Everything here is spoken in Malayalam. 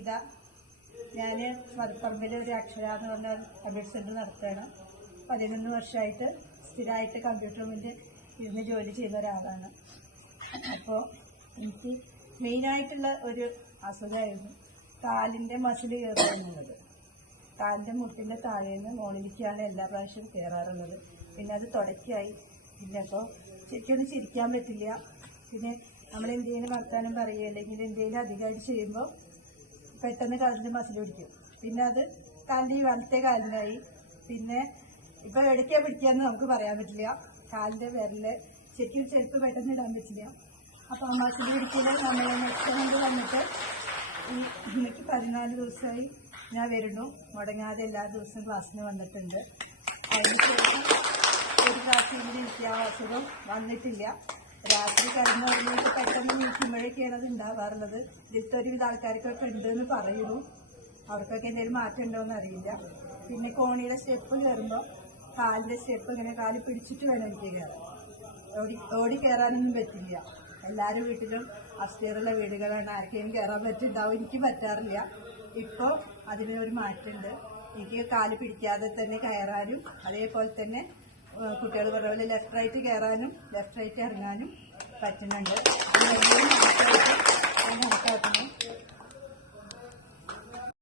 ഗീത. ഞാൻ മലപ്പുറമ്പിൽ ഒരു അക്ഷര എന്ന് പറഞ്ഞ കമ്പ്യൂട്ടർ സെൻറ്റർ നടത്തുകയാണ്. 11 വർഷമായിട്ട് സ്ഥിരമായിട്ട് കമ്പ്യൂട്ടർ മുന്നിൽ ഇരുന്ന് ജോലി ചെയ്യുന്ന ഒരാളാണ്. അപ്പോൾ എനിക്ക് മെയിനായിട്ടുള്ള ഒരു അസുഖമായിരുന്നു കാലിൻ്റെ മസിൽ കയറുക എന്നുള്ളത്. കാലിൻ്റെ മുട്ടിൻ്റെ താഴേന്ന് മുകളിലേക്കാണ് എല്ലാ പ്രാവശ്യവും കയറാറുള്ളത്. പിന്നെ അത് തുടക്കായി. പിന്നെ അപ്പോൾ ശരിക്കൊന്നും ചിരിക്കാൻ പറ്റില്ല. പിന്നെ നമ്മളെന്തെങ്കിലും വർത്താനം പറയുക അല്ലെങ്കിൽ എന്തെങ്കിലും അധികമായിട്ട് ചെയ്യുമ്പോൾ പെട്ടെന്ന് കാലിൻ്റെ മസിൽ പിടിക്കും. പിന്നെ അത് കാലിൻ്റെ ഈ വലത്തെ കാലിനായി. പിന്നെ ഇപ്പോൾ എവിടേക്കാണ് പിടിക്കാന്ന് നമുക്ക് പറയാൻ പറ്റില്ല. കാലിൻ്റെ വിരല് ശരിക്കും ചെരുപ്പ് പെട്ടെന്ന് ഇടാൻ പറ്റില്ല. അപ്പോൾ ആ മസിൽ പിടിക്കൽ നമ്മൾ നെക്സ്റ്റ് കൊണ്ട് വന്നിട്ട് ഇന്നേക്ക് 14 ദിവസമായി ഞാൻ വരുന്നു. മുടങ്ങാതെ എല്ലാ ദിവസവും ക്ലാസ്സിന് വന്നിട്ടുണ്ട്. അതിനുശേഷം ഒരു ക്ലാസ്സിൽ എനിക്ക് ആ അസുഖം വന്നിട്ടില്ല. രാത്രി കിടന്നുറങ്ങിയിട്ട് പെട്ടെന്ന് നീക്കുമ്പോഴൊക്കെയാണ് അത് ഉണ്ടാവാറുള്ളത്. ഇതിലത്തെ ഒരുവിധ ആൾക്കാർക്കൊക്കെ ഉണ്ടെന്ന് പറയുന്നു. അവർക്കൊക്കെ എന്തെങ്കിലും മാറ്റം ഉണ്ടോയെന്ന് അറിയില്ല. പിന്നെ കോണിയുടെ സ്റ്റെപ്പ് കയറുമ്പോൾ കാലിൻ്റെ സ്റ്റെപ്പ് ഇങ്ങനെ കാല് പിടിച്ചിട്ട് വേണം എനിക്ക് കയറാൻ. ഓടി കയറാനൊന്നും പറ്റില്ല. എല്ലാവരും വീട്ടിലും അസ്റ്റേറുള്ള വീടുകളാണ്. ആർക്കെങ്കിലും കയറാൻ പറ്റുന്നുണ്ടാവും. എനിക്ക് പറ്റാറില്ല. ഇപ്പോൾ അതിനൊരു മാറ്റമുണ്ട്. എനിക്ക് കാല് പിടിക്കാതെ തന്നെ കയറാനും അതേപോലെ തന്നെ കുട്ടികൾ പറഞ്ഞ പോലെ ലെഫ്റ്റ് റൈറ്റ് കയറാനും ലെഫ്റ്റ് റൈറ്റ് ഇറങ്ങാനും പറ്റുന്നുണ്ട്. കണക്കാക്കുന്നു.